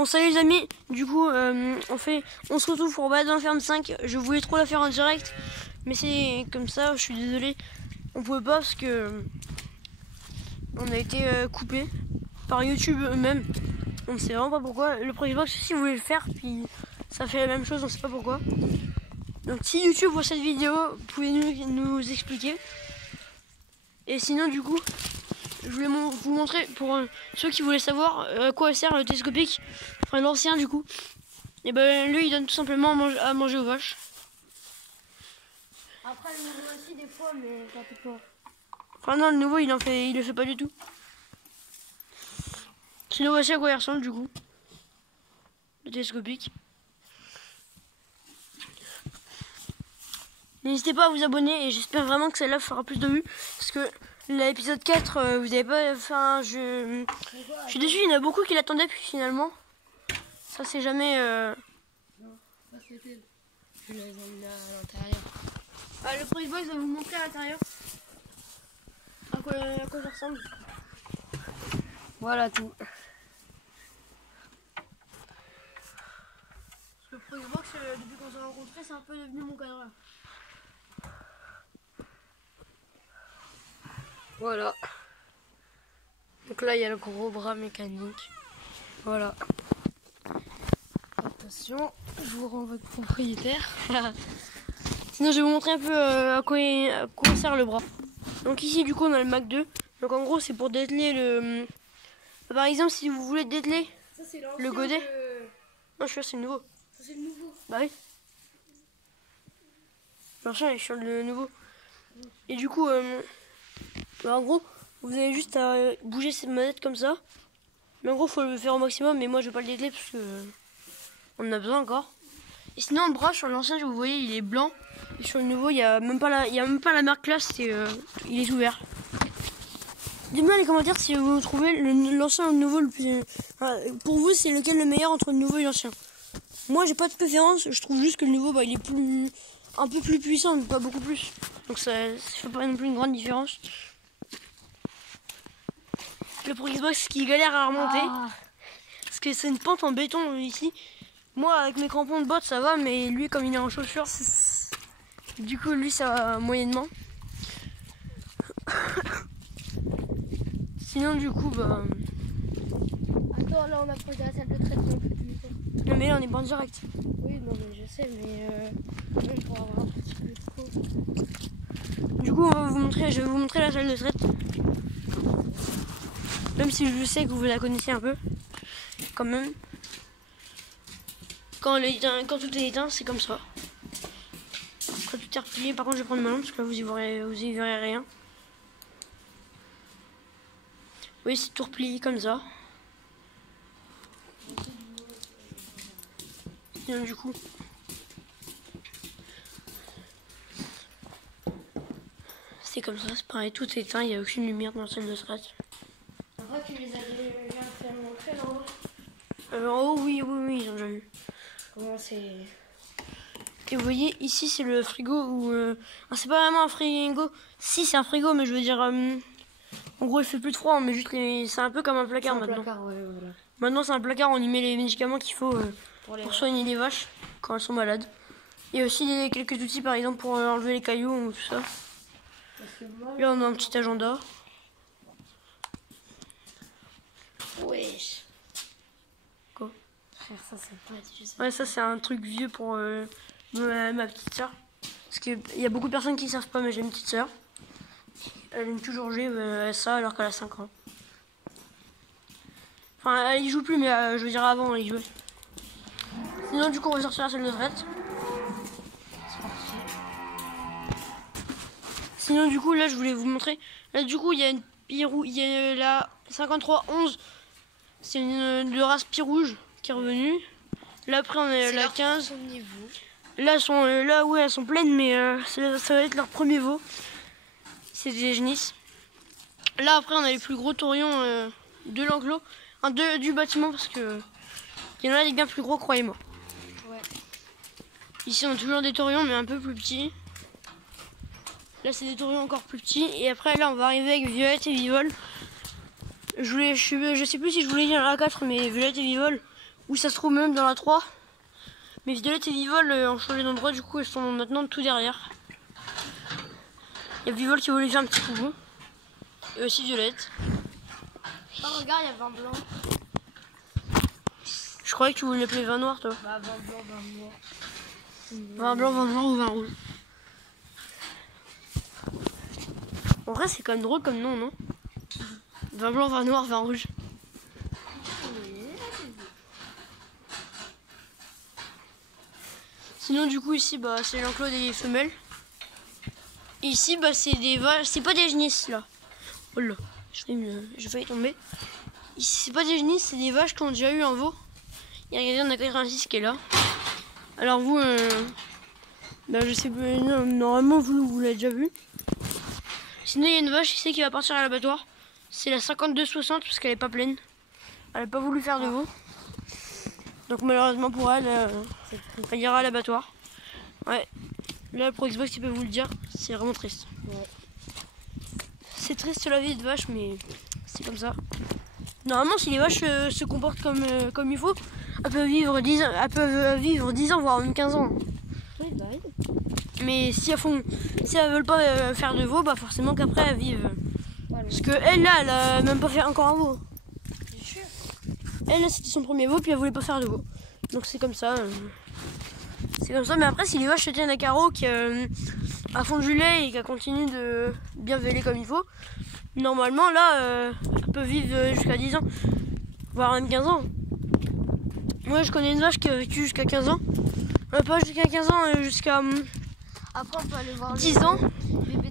Bon salut les amis, du coup on se retrouve pour Bad Ferme 5. Je voulais trop la faire en direct, mais c'est comme ça, je suis désolé. On pouvait pas parce que on a été coupé par YouTube eux-mêmes. On ne sait vraiment pas pourquoi. Le projet box aussi voulait le faire, puis ça fait la même chose, on ne sait pas pourquoi. Donc si YouTube voit cette vidéo, vous pouvez nous expliquer. Et sinon du coup, je voulais vous montrer pour ceux qui voulaient savoir à quoi sert le télescopique, enfin l'ancien du coup. Et ben lui il donne tout simplement à manger aux vaches. Après le nouveau aussi des fois, mais ça fait pas. Enfin non, le nouveau il le fait pas du tout. Sinon voici à quoi il ressemble du coup, le télescopique. N'hésitez pas à vous abonner et j'espère vraiment que celle-là fera plus de vues. Parce que l'épisode 4, vous avez pas... Enfin, je suis déçu, il y en a beaucoup qui l'attendaient, puis finalement, ça c'est jamais... Non, ça c'était... Je les emmène à l'intérieur. Ah, le Price Box va vous montrer à l'intérieur à quoi ça ressemble. Voilà tout. Le Price Box, depuis qu'on s'est rencontrés, c'est un peu devenu mon cadre. Voilà. Donc là il y a le gros bras mécanique. Voilà. Attention, je vous rends votre propriétaire. Sinon je vais vous montrer un peu à quoi sert le bras. Donc ici du coup on a le Mac 2. Donc en gros c'est pour dételer le... Par exemple si vous voulez dételer le godet... Non je suis sûr c'est le nouveau. Ça c'est le nouveau. Bah oui. L'ancien est sur le nouveau. Et du coup, bah en gros, vous avez juste à bouger cette manette comme ça. Mais en gros, faut le faire au maximum. Mais moi, je vais pas le dételer parce que on en a besoin encore. Et sinon, le bras sur l'ancien, vous voyez, il est blanc. Et sur le nouveau, il y a même pas la marque là. Il est ouvert. Dites-moi dans les commentaires si vous trouvez l'ancien ou le nouveau le plus. Pour vous, c'est lequel le meilleur entre le nouveau et l'ancien? Moi, j'ai pas de préférence. Je trouve juste que le nouveau, bah, il est un peu plus puissant, mais pas beaucoup plus. Donc ça fait pas non plus une grande différence. Le Xbox qui galère à remonter. Parce que c'est une pente en béton ici. Moi, avec mes crampons de botte, ça va, mais lui, comme il est en chaussures, du coup, lui, ça va moyennement. Sinon, du coup, bah... Attends, là on approche de la salle de traitement. Non, mais là, on est pas en direct. Oui, non, mais je sais, mais même pour avoir un petit peu trop. Du coup, je vais vous montrer la salle de traite. Même si je sais que vous la connaissez un peu, quand même. Quand tout est éteint, c'est comme ça. Quand tout est replié, par contre, je vais prendre ma lampe parce que là, vous y verrez rien. Oui, c'est tout replié comme ça. Sinon, du coup, c'est comme ça, c'est pareil, tout est éteint, il n'y a aucune lumière dans la salle de traite. Après, tu les as déjà fait montrer là-haut. En haut, oui, ils ont déjà vu. Comment c'est. Et vous voyez, ici, c'est le frigo où... c'est pas vraiment un frigo. Si, c'est un frigo, mais je veux dire... en gros, il fait plus de froid, mais juste c'est un peu comme un placard maintenant. Placard, ouais, voilà. Maintenant, c'est un placard, on y met les médicaments qu'il faut pour soigner les vaches quand elles sont malades. Il y a aussi quelques outils, par exemple, pour enlever les cailloux ou tout ça. Là, on a un petit agenda. Wesh. Quoi? Frère, ça c'est pas du tout. Ouais, ça, c'est un truc vieux pour ma petite soeur. Parce qu'il y a beaucoup de personnes qui ne savent pas, mais j'ai une petite soeur. Elle aime toujours jouer ça alors qu'elle a 5 ans. Enfin, elle y joue plus, mais je veux dire avant, elle y jouait. Sinon, du coup, on va sortir la salle de traite. Sinon, du coup, là, je voulais vous montrer. Là, du coup, il y a une pirou, il y a la 5311. C'est de race rouge qui est revenue. Là, après, on a la 15. Là, elles sont pleines, mais ça va être leur premier veau. C'est des génisses. Là, après, on a les plus gros taurions de l'enclos. Du bâtiment, parce que il y en a des bien plus gros, croyez-moi. Ouais. Ici, on a toujours des taurions, mais un peu plus petits. Là, c'est des taurions encore plus petits. Et après, là, on va arriver avec Violette et Vivol. Je sais plus si je voulais dire la 4, mais Violette et Vivol, Ou ça se trouve même dans la 3. Mais Violette et Vivol ont changé d'endroit, du coup elles sont maintenant tout derrière. Il y a Vivol qui voulait faire un petit coucou. Et aussi Violette. Oh regarde, il y a vin blanc. Je croyais que tu voulais l'appeler vin noir toi. Bah vin blanc, vin noir. Vin blanc, vin noir ou vin rouge. En vrai c'est quand même drôle comme nom, non? Vin blanc, vin noir, vin rouge. Sinon du coup ici bah, c'est l'enclos des femelles. Ici bah, c'est des vaches, c'est pas des genisses là. Oh là, j'ai failli tomber. Ici c'est pas des genisses, c'est des vaches qui ont déjà eu un veau. Il y a quelqu'un de 86 qui est là. Alors vous, bah, je sais pas, normalement vous l'avez déjà vu. Sinon il y a une vache ici qui va partir à l'abattoir. C'est la 52-60 parce qu'elle est pas pleine. Elle n'a pas voulu faire de veau. Donc malheureusement pour elle, elle ira à l'abattoir. Ouais. Là pour Xbox il peut vous le dire, c'est vraiment triste. Ouais. C'est triste la vie de vache mais c'est comme ça. Normalement si les vaches se comportent comme il faut, elles peuvent vivre 10 ans, voire même 15 ans. Oui, bah oui. Mais si elles veulent pas faire de veau, bah forcément qu'après elles vivent. Voilà. Parce que elle là, elle a même pas fait encore un veau. C'est sûr. Elle là c'était son premier veau puis elle voulait pas faire de veau. Donc c'est comme ça. C'est comme ça, mais après si les vaches se tiennent à carreau, qui à fond du lait et qu'elles continuent de bien véler comme il faut, normalement là elles peuvent vivre jusqu'à 10 ans, voire même 15 ans. Moi je connais une vache qui a vécu jusqu'à 15 ans. Pas jusqu'à 15 ans, jusqu'à Après on peut aller voir 10 ans.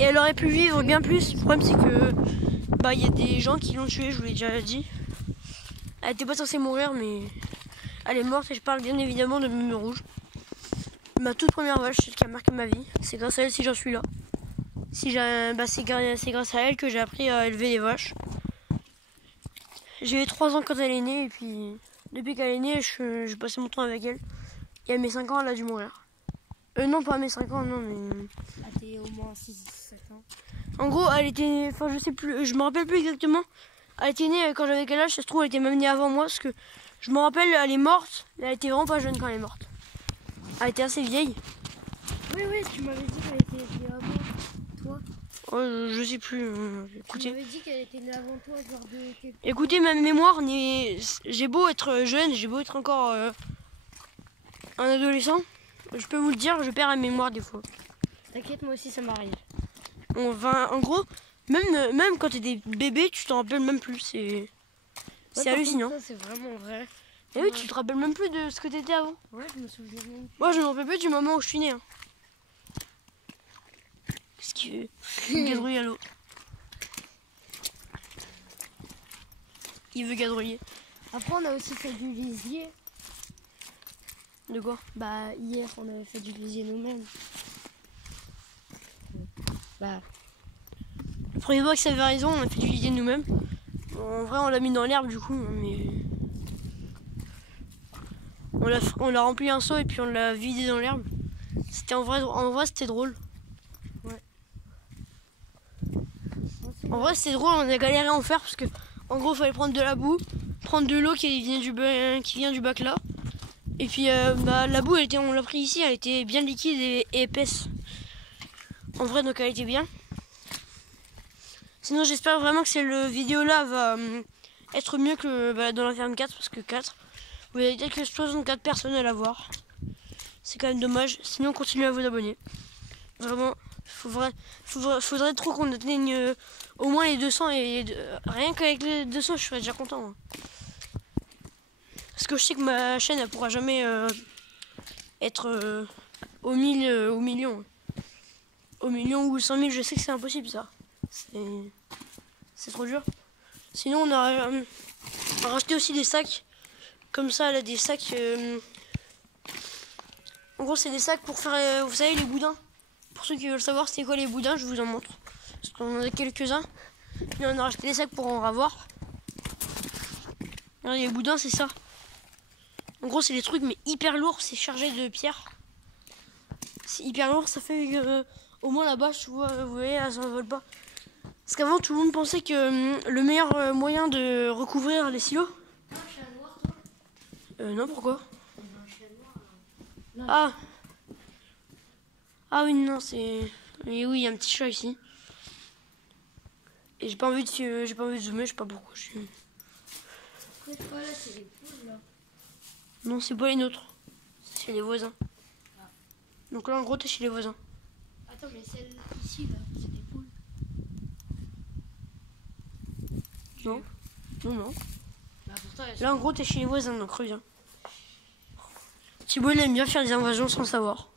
Et elle aurait pu vivre bien plus. Le problème c'est que bah il y a des gens qui l'ont tuée, je vous l'ai déjà dit. Elle était pas censée mourir mais elle est morte et je parle bien évidemment de Mumie Rouge. Ma toute première vache, celle qui a marqué ma vie. C'est grâce à elle si j'en suis là. C'est grâce à elle que j'ai appris à élever des vaches. J'ai eu 3 ans quand elle est née et puis depuis qu'elle est née, je passais mon temps avec elle. Et à mes 5 ans, elle a dû mourir. Non, pas à mes 5 ans, non, mais... Ah, t'es au moins 6-7 ans. En gros, elle était... Enfin, je sais plus, je me rappelle plus exactement. Elle était née quand j'avais quel âge, ça se trouve, elle était même née avant moi, parce que je me rappelle, elle est morte. Elle était vraiment pas jeune quand elle est morte. Elle était assez vieille. Oui, oui, tu m'avais dit qu'elle était née avant toi. Oh, je sais plus. Tu Écoutez, m'avais dit qu'elle était née avant toi, genre de quelques... écoutez, ma mémoire, j'ai beau être jeune, j'ai beau être encore un adolescent, je peux vous le dire, je perds la mémoire des fois. T'inquiète, moi aussi ça m'arrive. En gros, même quand t'es des bébés, tu t'en rappelles même plus. C'est hallucinant. Ça, c'est vraiment vrai. Et oui, tu te rappelles même plus de ce que t'étais avant. Ouais, je me souviens même. Moi, je me rappelle plus du moment où je suis née. Hein. Qu'est-ce qu'il veut? Il gadrouille à l'eau. Il veut gadrouiller. Après, on a aussi fait du lisier. De quoi? Bah, hier, on avait fait du lisier nous-mêmes. Bah, Le premier box avait raison, on a fait du lisier nous-mêmes. En vrai, on l'a mis dans l'herbe du coup, mais... On l'a rempli un seau et puis on l'a vidé dans l'herbe. C'était en vrai c'était drôle. ouais. En vrai c'était drôle, on a galéré à en faire parce que en gros il fallait prendre de la boue, prendre de l'eau qui vient du bac là. Et puis la boue on l'a pris ici, elle était bien liquide et épaisse. En vrai donc elle était bien. Sinon j'espère vraiment que cette vidéo là va être mieux que dans la ferme 4 parce que 4. Vous avez peut-être que 64 personnes à la voir. C'est quand même dommage. Sinon, continuez à vous abonner. Vraiment, faudrait trop qu'on atteigne au moins les 200. Et rien qu'avec les 200, je serais déjà content. Hein. Parce que je sais que ma chaîne, elle pourra jamais être au million. Au million ou 100 000, je sais que c'est impossible ça. C'est trop dur. Sinon, on a racheté aussi des sacs. Comme ça, elle a des sacs. En gros, c'est des sacs pour faire, vous savez, les boudins. Pour ceux qui veulent savoir c'est quoi les boudins, je vous en montre. Parce qu'on en a quelques-uns. Et on a racheté des sacs pour en avoir. Alors, les boudins, c'est ça. En gros, c'est des trucs, mais hyper lourds. C'est chargé de pierre. C'est hyper lourd. Ça fait au moins la bâche, vous voyez, elle s'envole pas. Parce qu'avant, tout le monde pensait que le meilleur moyen de recouvrir les silos. Non, pourquoi? Ah. Ah oui, non, c'est... Oui, oui, il y a un petit chat ici. Et j'ai pas envie de zoomer, je sais pas pourquoi. Après, toi, là, c'est les poules, là. Non, c'est pas les nôtres. C'est chez les voisins. Ah. Donc là, en gros, t'es chez les voisins. Attends, mais celle ici, là, c'est des poules. Non. Non, non. Bah, pourtant, elles Là, en gros, t'es chez les voisins, donc reviens. Thibaut, il aime bien faire des invasions sans savoir.